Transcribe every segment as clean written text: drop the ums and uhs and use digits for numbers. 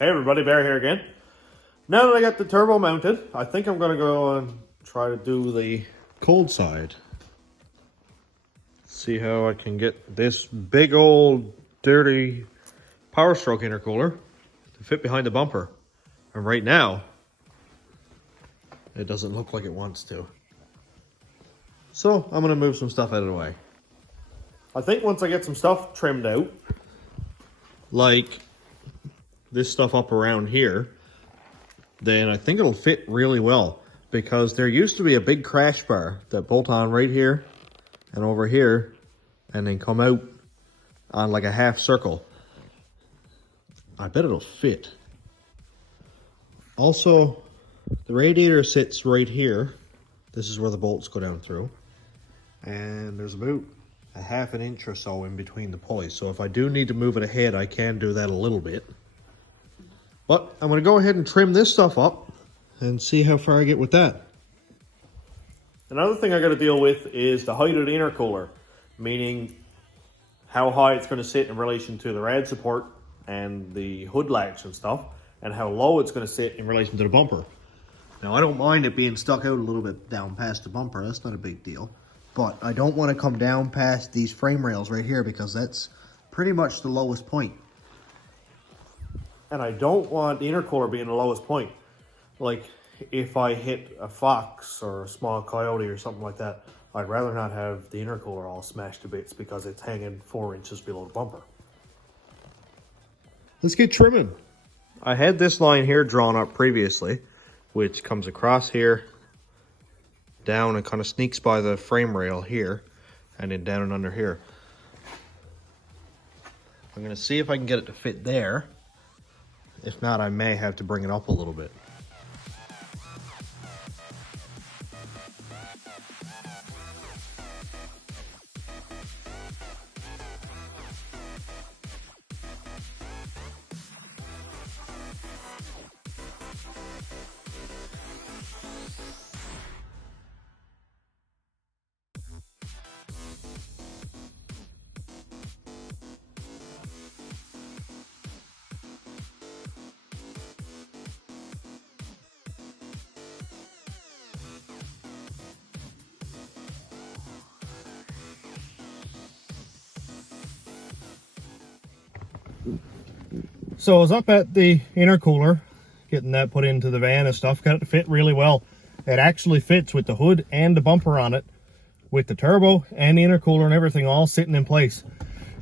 Hey everybody, Bear here again. Now that I got the turbo mounted, I think I'm going to go and try to do the cold side. See how I can get this big old dirty Power Stroke intercooler to fit behind the bumper. And right now, it doesn't look like it wants to. So I'm going to move some stuff out of the way. I think once I get some stuff trimmed out, like this stuff up around here, then I think it'll fit really well, because there used to be a big crash bar that bolt on right here and over here and then come out on like a half circle. I bet it'll fit. Also, the radiator sits right here. This is where the bolts go down through, and there's about a half an inch or so in between the pulleys. So if I do need to move it ahead, I can do that a little bit. But I'm going to go ahead and trim this stuff up and see how far I get with that. Another thing I got to deal with is the height of the intercooler, meaning how high it's going to sit in relation to the rad support and the hood latch and stuff, and how low it's going to sit in relation to the bumper. Now, I don't mind it being stuck out a little bit down past the bumper. That's not a big deal. But I don't want to come down past these frame rails right here, because that's pretty much the lowest point. And I don't want the intercooler being the lowest point. Like, if I hit a fox or a small coyote or something like that, I'd rather not have the intercooler all smashed to bits because it's hanging 4 inches below the bumper. Let's get trimming. I had this line here drawn up previously, which comes across here, down and kind of sneaks by the frame rail here, and then down and under here. I'm going to see if I can get it to fit there. If not, I may have to bring it up a little bit. So I was up at the intercooler, getting that put into the van and stuff, got it to fit really well. It actually fits with the hood and the bumper on it, with the turbo and the intercooler and everything all sitting in place.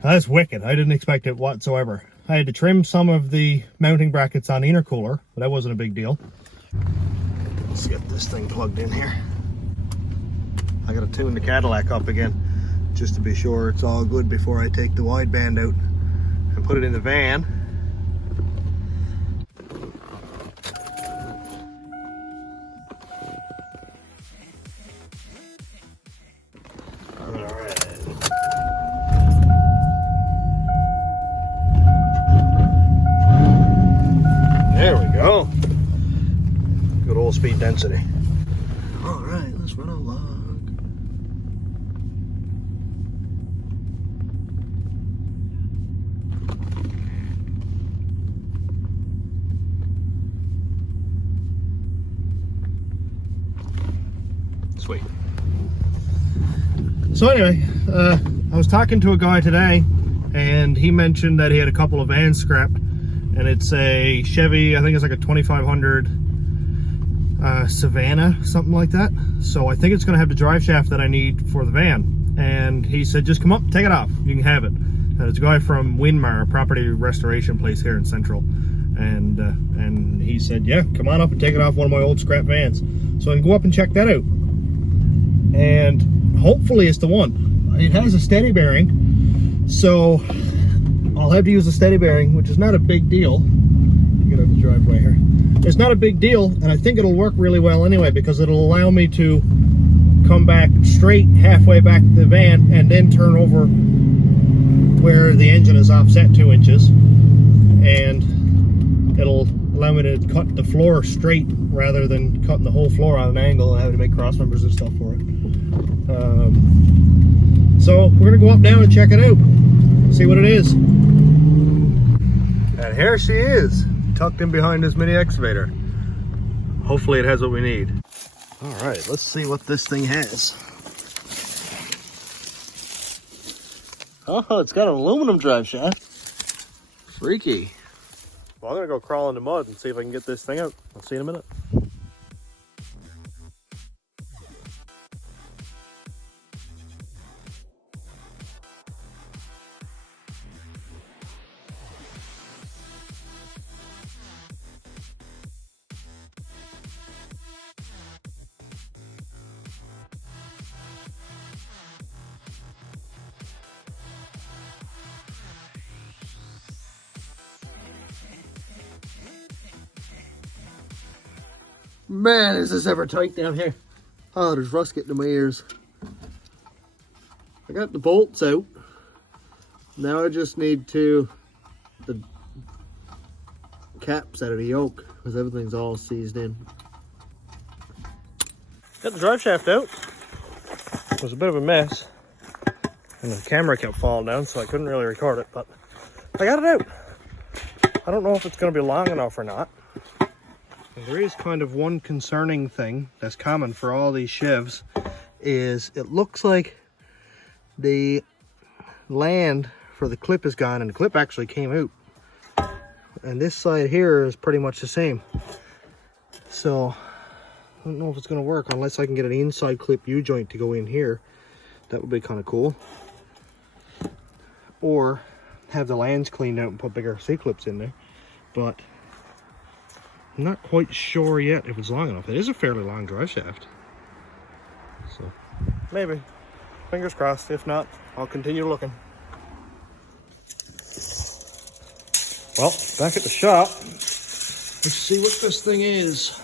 Now, that's wicked. I didn't expect it whatsoever. I had to trim some of the mounting brackets on the intercooler, but that wasn't a big deal. Let's get this thing plugged in here. I gotta tune the Cadillac up again, just to be sure it's all good before I take the wideband out and put it in the van. Good old speed density. All right, let's run a log. Sweet. So anyway, I was talking to a guy today, and he mentioned that he had a couple of vans scrapped. And it's a Chevy, I think it's like a 2500 Savannah, something like that. So I think it's gonna have the drive shaft that I need for the van. And he said, just come up, take it off, you can have it. And it's a guy from Winmar, a property restoration place here in Central. And he said, yeah, come on up and take it off one of my old scrap vans. So I can go up and check that out. And hopefully it's the one. It has a steady bearing, so I'll have to use a steady bearing, which is not a big deal. Get out the driveway here. It's not a big deal, and I think it'll work really well anyway, because it'll allow me to come back straight halfway back to the van and then turn over where the engine is offset 2 inches, and it'll allow me to cut the floor straight rather than cutting the whole floor on an angle and having to make cross members and stuff for it. So we're gonna go up now and check it out, see what it is. And here she is, tucked in behind this mini excavator. Hopefully it has what we need. All right, let's see what this thing has. Oh, it's got an aluminum drive shaft. Freaky. Well, I'm gonna go crawl in the mud and see if I can get this thing out. I'll see you in a minute. Man, is this ever tight down here. Oh, there's rust getting in my ears. I got the bolts out. Now I just need the caps out of the yoke because everything's all seized in. Got the drive shaft out. It was a bit of a mess. And the camera kept falling down, so I couldn't really record it, but I got it out. I don't know if it's going to be long enough or not. There is kind of one concerning thing that's common for all these shivs is it looks like the land for the clip is gone and the clip actually came out. And this side here is pretty much the same. So I don't know if it's going to work unless I can get an inside clip U-joint to go in here. That would be kind of cool. Or have the lands cleaned out and put bigger C-clips in there. But I'm not quite sure yet if it's long enough. It is a fairly long drive shaft. So, maybe. Fingers crossed. If not, I'll continue looking. Well, back at the shop. Let's see what this thing is.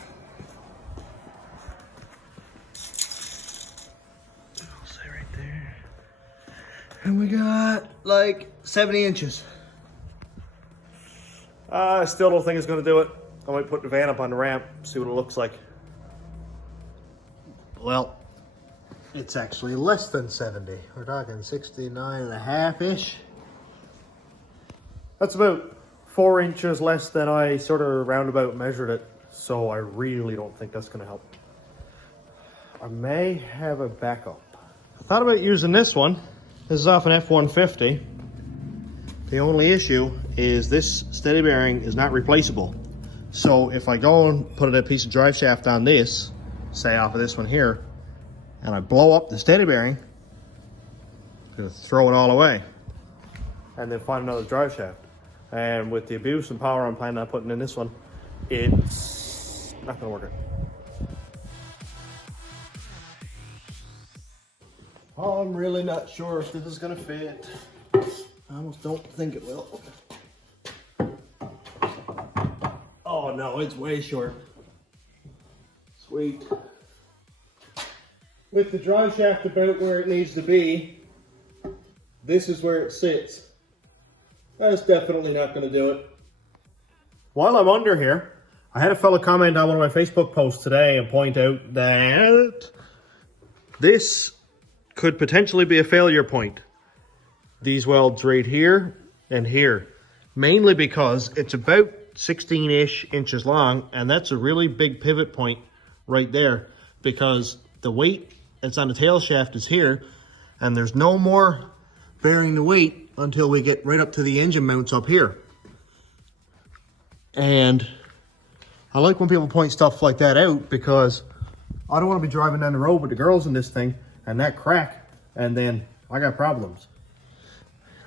I'll say right there. And we got like 70 inches. I still don't think it's going to do it. I might put the van up on the ramp, see what it looks like. Well, it's actually less than 70. We're talking 69 and a half-ish. That's about 4 inches less than I sort of roundabout measured it. So I really don't think that's gonna help. I may have a backup. I thought about using this one. This is off an F-150. The only issue is this steady bearing is not replaceable. So if I go and put a piece of drive shaft on this, say off of this one here, and I blow up the steady bearing, I'm gonna throw it all away. And then find another drive shaft. And with the abuse and power I'm planning on putting in this one, it's not gonna work. I'm really not sure if this is gonna fit. I almost don't think it will. Oh no, it's way short. Sweet. With the drive shaft about where it needs to be, this is where it sits. That's definitely not going to do it. While I'm under here, I had a fellow comment on one of my Facebook posts today and point out that this could potentially be a failure point. These welds right here and here. Mainly because it's about 16-ish inches long, and that's a really big pivot point right there because the weight that's on the tail shaft is here, and there's no more bearing the weight until we get right up to the engine mounts up here. And I like when people point stuff like that out because I don't want to be driving down the road with the girls in this thing and that crack, and then I got problems.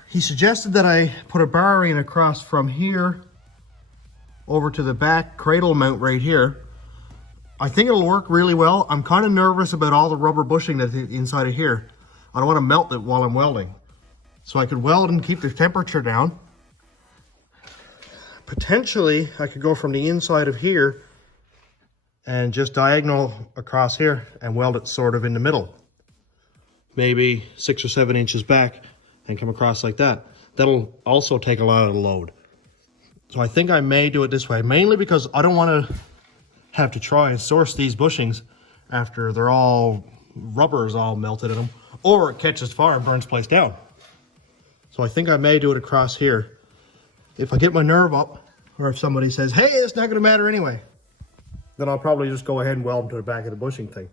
He suggested that I put a bar in across from here over to the back cradle mount right here. I think it'll work really well. I'm kind of nervous about all the rubber bushing that's inside of here. I don't want to melt it while I'm welding. So I could weld and keep the temperature down. Potentially, I could go from the inside of here and just diagonal across here and weld it sort of in the middle. Maybe 6 or 7 inches back and come across like that. That'll also take a lot of the load. So I think I may do it this way, mainly because I don't want to have to try and source these bushings after they're all, rubber is all melted in them, or it catches fire and burns place down. So I think I may do it across here. If I get my nerve up, Or if somebody says, hey, it's not going to matter anyway, then I'll probably just go ahead and weld them to the back of the bushing thing.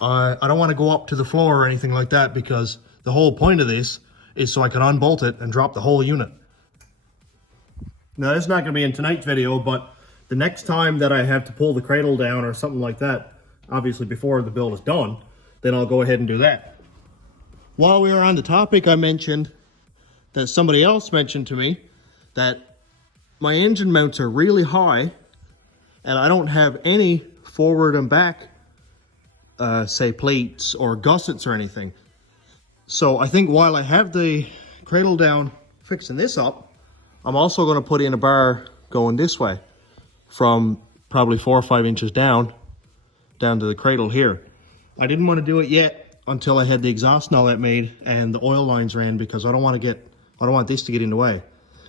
I don't want to go up to the floor or anything like that, because the whole point of this is so I can unbolt it and drop the whole unit. Now, this is not going to be in tonight's video, but the next time that I have to pull the cradle down or something like that, obviously before the build is done, then I'll go ahead and do that. While we were on the topic, I mentioned that somebody else mentioned to me that my engine mounts are really high and I don't have any forward and back, say, plates or gussets or anything. So I think while I have the cradle down fixing this up, I'm also going to put in a bar going this way from probably 4 or 5 inches down to the cradle here. I didn't want to do it yet until I had the exhaust and all that made and the oil lines ran, because I don't want this to get in the way.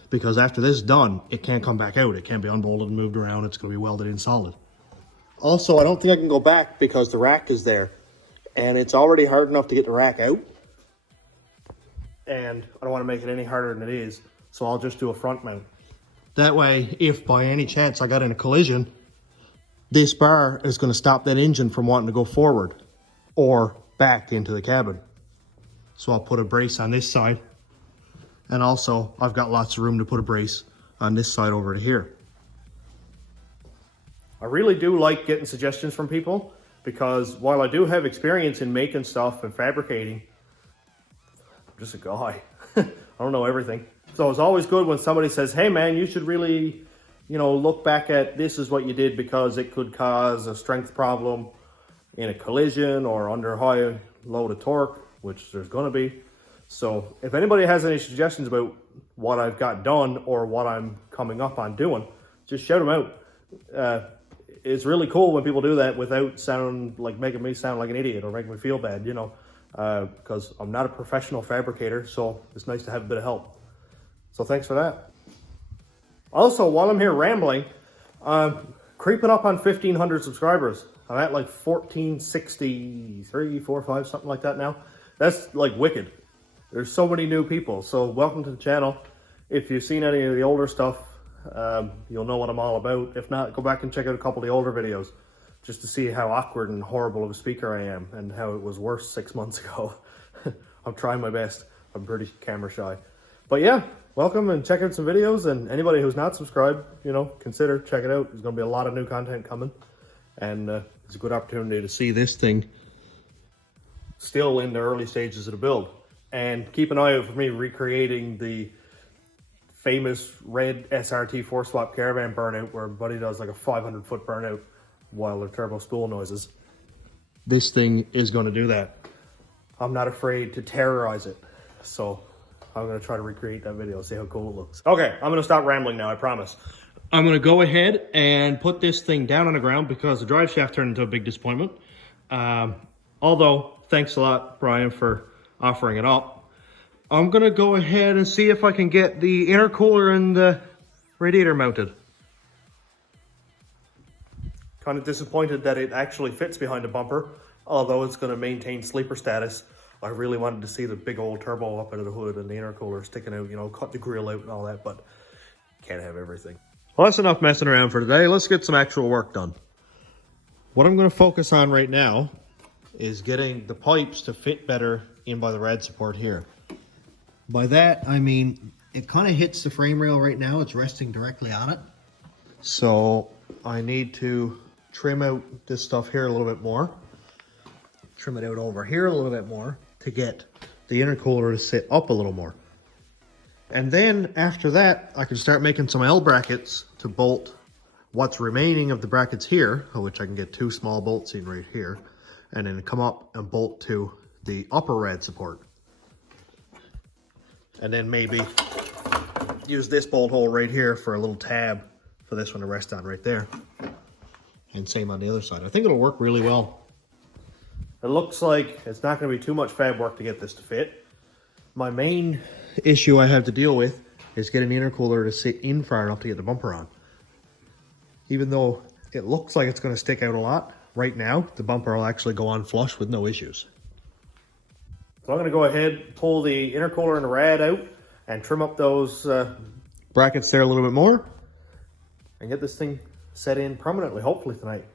Because after this is done, it can't come back out. It can't be unbolted and moved around. It's going to be welded in solid. Also, I don't think I can go back because the rack is there. And it's already hard enough to get the rack out. And I don't want to make it any harder than it is. So I'll just do a front mount. That way, if by any chance I got in a collision, this bar is going to stop that engine from wanting to go forward or back into the cabin. So I'll put a brace on this side. And also, I've got lots of room to put a brace on this side over to here. I really do like getting suggestions from people, because while I do have experience in making stuff and fabricating, I'm just a guy. I don't know everything. So it's always good when somebody says, hey man, you should really, look back at this is what you did, because it could cause a strength problem in a collision or under high load of torque, which there's going to be. So if anybody has any suggestions about what I've got done or what I'm coming up on doing, just shout them out. It's really cool when people do that without making me sound like an idiot or making me feel bad, because I'm not a professional fabricator, so it's nice to have a bit of help. So thanks for that. Also, while I'm here rambling, I'm creeping up on 1,500 subscribers. I'm at like 1,463, 4, 5, something like that now. That's like wicked. There's so many new people, so welcome to the channel. If you've seen any of the older stuff, you'll know what I'm all about. If not, go back and check out a couple of the older videos just to see how awkward and horrible of a speaker I am and how it was worse 6 months ago. I'm trying my best. I'm pretty camera shy. But yeah, welcome and check out some videos, and anybody who's not subscribed, consider check it out. There's going to be a lot of new content coming, and it's a good opportunity to see this thing still in the early stages of the build. And keep an eye out for me recreating the famous red SRT 4-swap Caravan burnout, where everybody does like a 500-foot burnout while their turbo spool noises. This thing is going to do that. I'm not afraid to terrorize it. So I'm going to try to recreate that video, see how cool it looks. Okay, I'm going to stop rambling now, I promise. I'm going to go ahead and put this thing down on the ground because the drive shaft turned into a big disappointment. Although, thanks a lot, Brian, for offering it up. I'm going to go ahead and see if I can get the intercooler and the radiator mounted. Kind of disappointed that it actually fits behind the bumper, although it's going to maintain sleeper status. I really wanted to see the big old turbo up out of the hood and the intercooler sticking out, cut the grill out and all that, but can't have everything. Well, that's enough messing around for today. Let's get some actual work done. What I'm going to focus on right now is getting the pipes to fit better in by the rad support here. By that, I mean, it kind of hits the frame rail right now. It's resting directly on it. So I need to trim out this stuff here a little bit more. Trim it out over here a little bit more to get the intercooler to sit up a little more. And then after that, I can start making some L brackets to bolt what's remaining of the brackets here, which I can get 2 small bolts in right here, and then come up and bolt to the upper rad support. And then maybe use this bolt hole right here for a little tab for this one to rest on right there. And same on the other side. I think it'll work really well. It looks like it's not going to be too much fab work to get this to fit. My main issue I have to deal with is getting the intercooler to sit in far enough to get the bumper on. Even though it looks like it's going to stick out a lot, right now the bumper will actually go on flush with no issues. So I'm going to go ahead, pull the intercooler and the rad out and trim up those brackets there a little bit more. and get this thing set in permanently, hopefully tonight.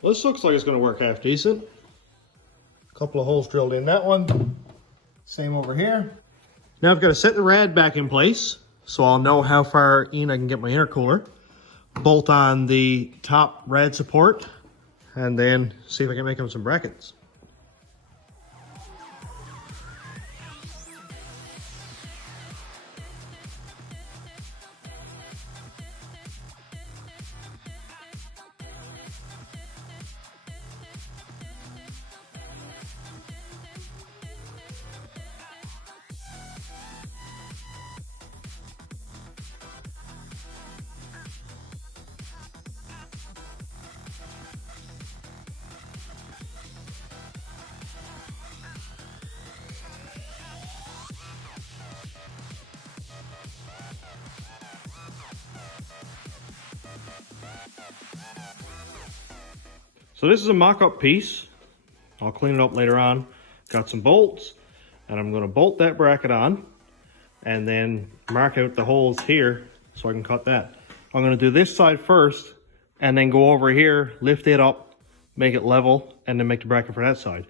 Well, this looks like it's going to work half decent. A couple of holes drilled in that one. Same over here. Now I've got to set the rad back in place so I'll know how far in I can get my intercooler. Bolt on the top rad support and then see if I can make them some brackets. So this is a mock-up piece. I'll clean it up later on. Got some bolts, and I'm going to bolt that bracket on, and then mark out the holes here so I can cut that. I'm going to do this side first, and then go over here, lift it up, make it level, and then make the bracket for that side.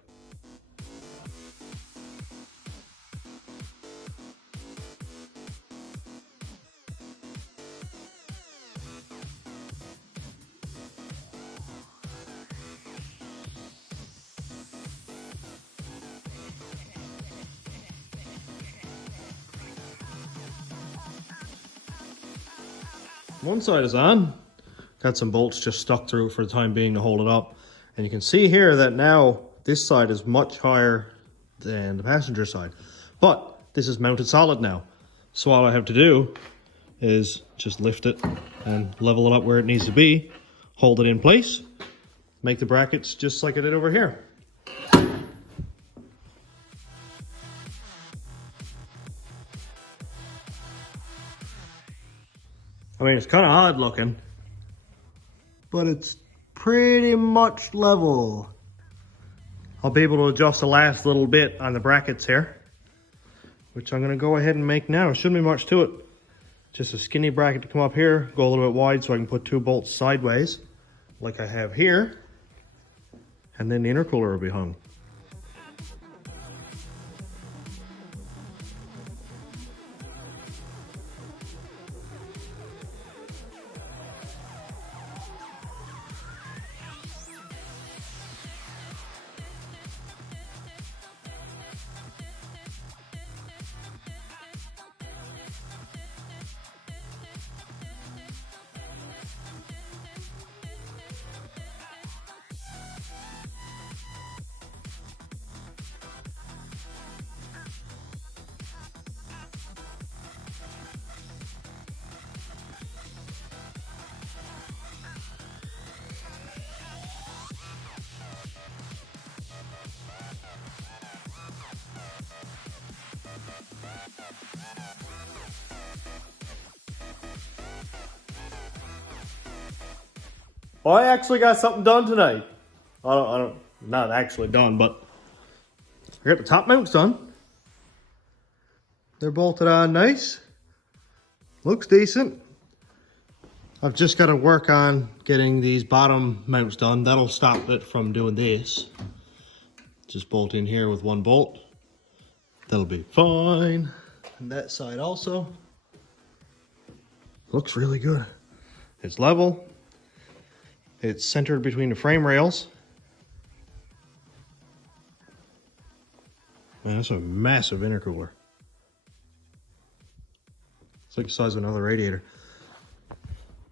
One side is on. Got some bolts just stuck through for the time being to hold it up. And you can see here that now this side is much higher than the passenger side. But this is mounted solid now. So all I have to do is just lift it and level it up where it needs to be, hold it in place, make the brackets just like I did over here. I mean, it's kind of odd looking, but it's pretty much level. I'll be able to adjust the last little bit on the brackets here, which I'm going to go ahead and make now. There shouldn't be much to it. Just a skinny bracket to come up here, go a little bit wide so I can put two bolts sideways, like I have here, and then the intercooler will be hung. Well, I actually got something done tonight. Not actually done, but I got the top mounts done. They're bolted on nice. Looks decent. I've just got to work on getting these bottom mounts done. That'll stop it from doing this. Just bolt in here with one bolt. That'll be fine. And that side also. Looks really good. It's level. It's centered between the frame rails. Man, that's a massive intercooler. It's like the size of another radiator.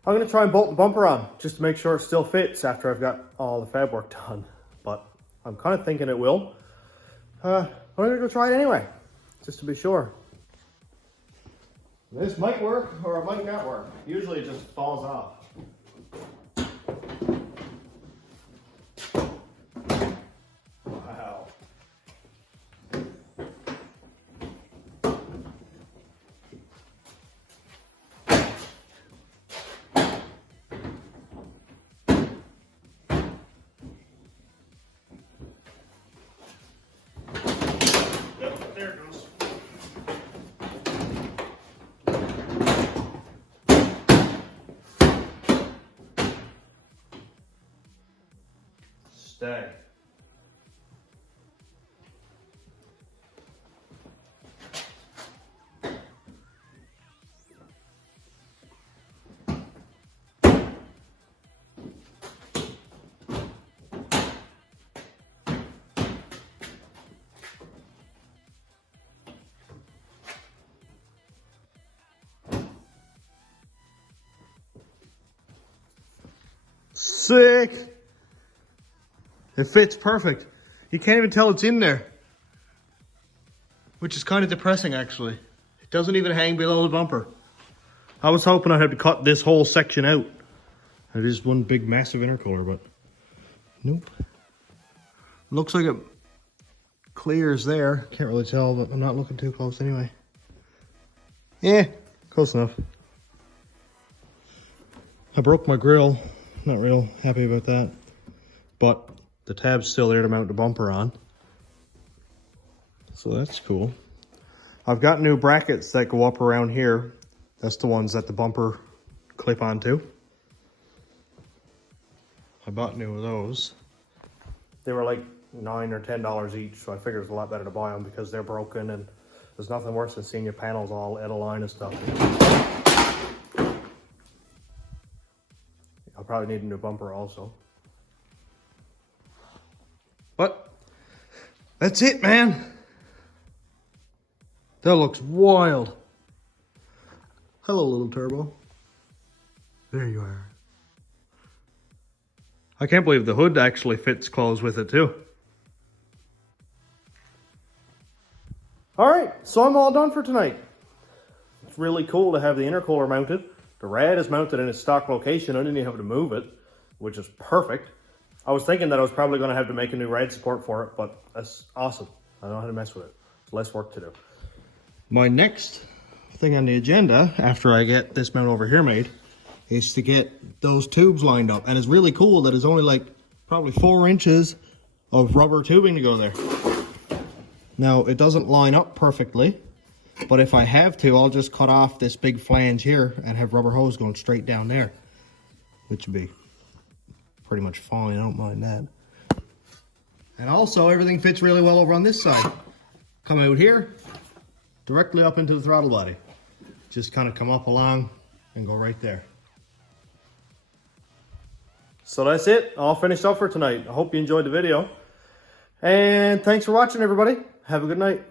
I'm going to try and bolt the bumper on just to make sure it still fits after I've got all the fab work done. But I'm kind of thinking it will. I'm going to go try it anyway, just to be sure. This might work or it might not work. Usually it just falls off. there it goes. Stay. Sick! It fits perfect. You can't even tell it's in there. Which is kind of depressing, actually. It doesn't even hang below the bumper. I was hoping I'd have to cut this whole section out. It is one big massive intercooler, but nope. Looks like it clears there. Can't really tell, but I'm not looking too close anyway. Yeah, close enough. I broke my grill. Not real happy about that. But the tab's still there to mount the bumper on. So that's cool. I've got new brackets that go up around here. That's the ones that the bumper clip onto. I bought new of those. They were like $9 or $10 each, so I figured it's a lot better to buy them because they're broken, and there's nothing worse than seeing your panels all out of line and stuff. I'll probably need a new bumper also. But that's it, man. That looks wild. Hello, little turbo. There you are. I can't believe the hood actually fits closed with it too. All right, so I'm all done for tonight. It's really cool to have the intercooler mounted. The rad is mounted in its stock location. I didn't even have to move it, which is perfect. I was thinking that I was probably going to have to make a new rad support for it, but that's awesome. I know how to mess with it. It's less work to do. My next thing on the agenda, after I get this mount over here made, is to get those tubes lined up. And it's really cool that it's only like probably 4 inches of rubber tubing to go there. Now, it doesn't line up perfectly, but if I have to, I'll just cut off this big flange here and have rubber hose going straight down there, which would be pretty much fine. I don't mind that. And also, everything fits really well over on this side. Come out here, directly up into the throttle body. Just kind of come up along and go right there. So that's it. All finished up for tonight. I hope you enjoyed the video. And thanks for watching, everybody. Have a good night.